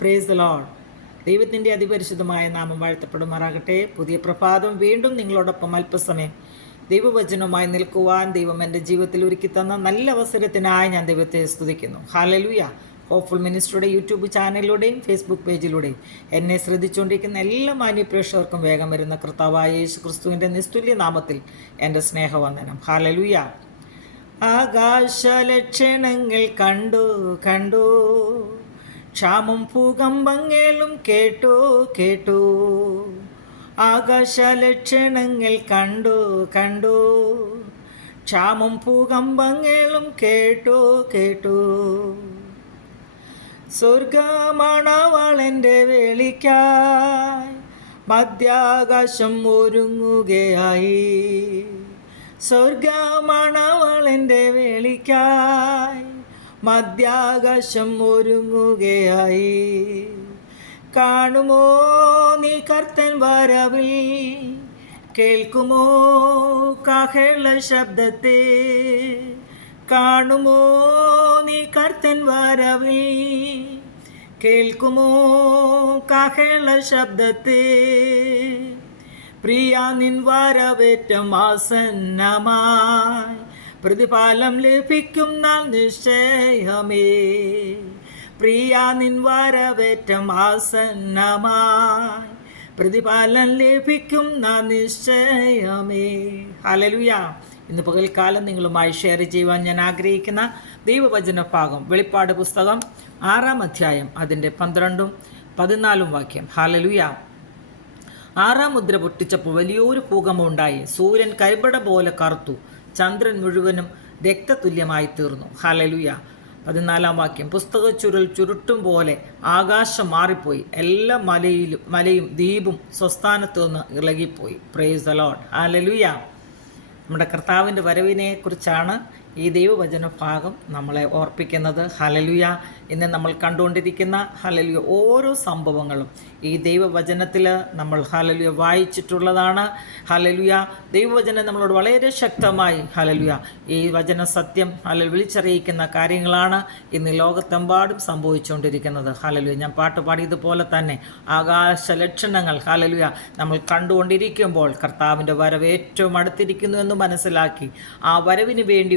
Price the Lord. ദൈവത്തിൻ്റെ അതിപരിശുദ്ധമായ നാമം വാഴ്ത്തപ്പെടുമാറാകട്ടെ. പുതിയ പ്രഭാതം വീണ്ടും നിങ്ങളോടൊപ്പം അല്പസമയം ദൈവവചനവുമായി നിൽക്കുവാൻ ദൈവം എൻ്റെ ജീവിതത്തിൽ ഒരുക്കി തന്ന നല്ല അവസരത്തിനായി ഞാൻ ദൈവത്തെ സ്തുതിക്കുന്നു. ഹല്ലേലൂയ. ഹോപ്പ്ഫുൾ മിനിസ്ട്രിയുടെ യൂട്യൂബ് ചാനലിലൂടെയും ഫേസ്ബുക്ക് പേജിലൂടെയും എന്നെ ശ്രദ്ധിച്ചുകൊണ്ടിരിക്കുന്ന എല്ലാ മാന്യപ്രേക്ഷകർക്കും വേഗം വരുന്ന കർത്താവായ യേശു ക്രിസ്തുവിൻ്റെ നിസ്തുല്യ നാമത്തിൽ എൻ്റെ സ്നേഹവന്ദനം. ഹല്ലേലൂയ. ആകാശലക്ഷണങ്ങൾ കണ്ടു കണ്ടു, ക്ഷാമം ഭൂകമ്പങ്ങളും കേട്ടു കേട്ടു. ആകാശലക്ഷണങ്ങൾ കണ്ടു കണ്ടു, ക്ഷാമം ഭൂകമ്പങ്ങളും കേട്ടു കേട്ടു. സ്വർഗമണവാളൻ്റെ വേളിക്കായി മധ്യാകാശം ഒരുങ്ങുകയായി. സ്വർഗമണവാളൻ്റെ വേളിക്കായി മധ്യാകാശം ഒരുങ്ങുകയായി. കാണുമോ നീ കർത്തൻ വരവിൽ, കേൾക്കുമോ കാഹള ശബ്ദത്തെ. കാണുമോ നീ കർത്തൻ വരവിൽ, കേൾക്കുമോ കാഹള ശബ്ദത്തെ. പ്രിയ നിൻ വരവേറ്റം ആസന്നമായി, പ്രതിഫലം ലഭിക്കും നാൾ നിശ്ചയമേ. പ്രിയ നിൻ വരവേറ്റം ആസന്നമായി, പ്രതിഫലം ലഭിക്കും നാൾ നിശ്ചയമേ. ഹല്ലേലൂയ. ഇന്ന് പകൽക്കാലം നിങ്ങളുമായി ഷെയർ ചെയ്യുവാൻ ഞാൻ ആഗ്രഹിക്കുന്ന ദൈവവചന ഭാഗം വെളിപ്പാട് പുസ്തകം 6-ാം അധ്യായം അതിൻ്റെ 12-14 വാക്യം. ഹല്ലേലൂയ. 6-ാം മുദ്ര പൊട്ടിച്ചപ്പോൾ വലിയൊരു ഭൂകമ്പമുണ്ടായി. സൂര്യൻ കരിമ്പട പോലെ കറുത്തു, ചന്ദ്രൻ മുഴുവനും രക്തതുല്യമായി തീർന്നു. ഹല്ലേലൂയ. 14-ാം വാക്യം. പുസ്തക ചുരുൾ ചുരുട്ടും പോലെ ആകാശം മാറിപ്പോയി, എല്ലാ മലയും ദ്വീപും സ്വസ്ഥാനത്തു നിന്ന് ഇളകിപ്പോയി. Praise the Lord. ഹല്ലേലൂയ. നമ്മുടെ കർത്താവിൻ്റെ വരവിനെ കുറിച്ചാണ് ഈ ദൈവവചന ഭാഗം നമ്മളെ ഓർപ്പിക്കുന്നത്. ഹല്ലേലൂയ. ഇന്ന് നമ്മൾ കണ്ടുകൊണ്ടിരിക്കുന്ന ഹല്ലേലൂയ ഓരോ സംഭവങ്ങളും ഈ ദൈവവചനത്തിൽ നമ്മൾ ഹല്ലേലൂയ വായിച്ചിട്ടുള്ളതാണ്. ഹല്ലേലൂയ. ദൈവവചനം നമ്മളോട് വളരെ ശക്തമായി ഹല്ലേലൂയ ഈ വചന സത്യം വിളിച്ചറിയിക്കുന്ന കാര്യങ്ങളാണ് ഇന്ന് ലോകത്തെമ്പാടും സംഭവിച്ചുകൊണ്ടിരിക്കുന്നത്. ഹല്ലേലൂയ. ഞാൻ പാട്ട് പാടിയതുപോലെ തന്നെ ആകാശ ലക്ഷണങ്ങൾ ഹല്ലേലൂയ നമ്മൾ കണ്ടുകൊണ്ടിരിക്കുമ്പോൾ കർത്താവിൻ്റെ വരവ് ഏറ്റവും അടുത്തിരിക്കുന്നു എന്ന് മനസ്സിലാക്കി ആ വരവിന് വേണ്ടി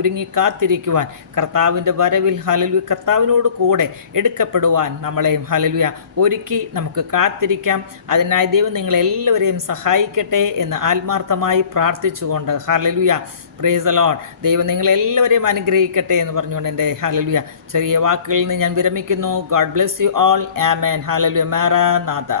ഒരുങ്ങി കാത്തിരിക്കുവാൻ, കർത്താവിൻ്റെ വരവിൽ ഹല്ലേലൂയ കർത്താവിനോട് കൂടെ എടുക്കപ്പെടുവാൻ നമ്മളെയും ഹല്ലേലൂയ ഒരുക്കി നമുക്ക് കാത്തിരിക്കാം. അതിനായി ദൈവം നിങ്ങളെല്ലാവരെയും സഹായിക്കട്ടെ എന്ന് ആത്മാർത്ഥമായി പ്രാർത്ഥിച്ചുകൊണ്ട് ഹല്ലേലൂയ. Price the Lord. ദൈവം നിങ്ങളെല്ലാവരെയും അനുഗ്രഹിക്കട്ടെ എന്ന് പറഞ്ഞുകൊണ്ട് എൻ്റെ ഹല്ലേലൂയ ചെറിയ വാക്കുകളിൽ നിന്ന് ഞാൻ വിരമിക്കുന്നു. God bless you all. ആമേൻ. ഹല്ലേലൂയ. മാറാനാഥ.